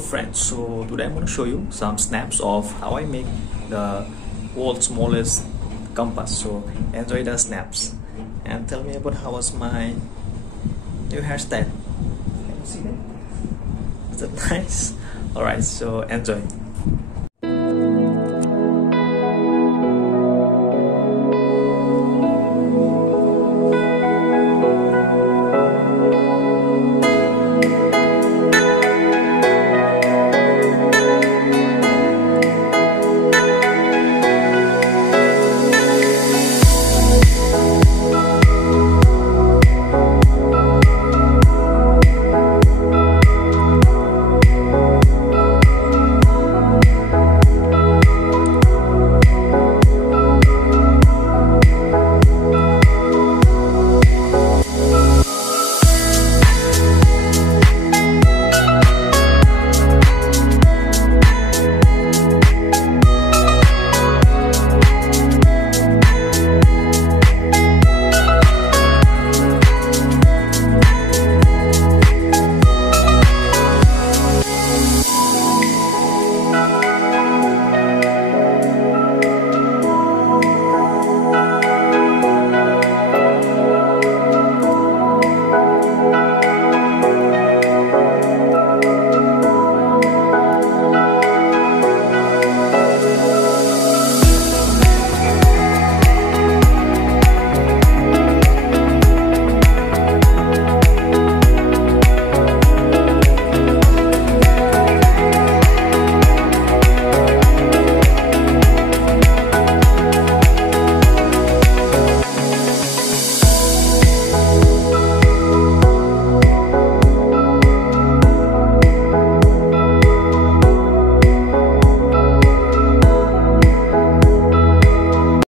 friends, so today I'm going to show you some snaps of how I make the world's smallest compass. So enjoy the snaps and tell me about how was my new hairstyle. Can you see that? Is that nice? Alright, so enjoy.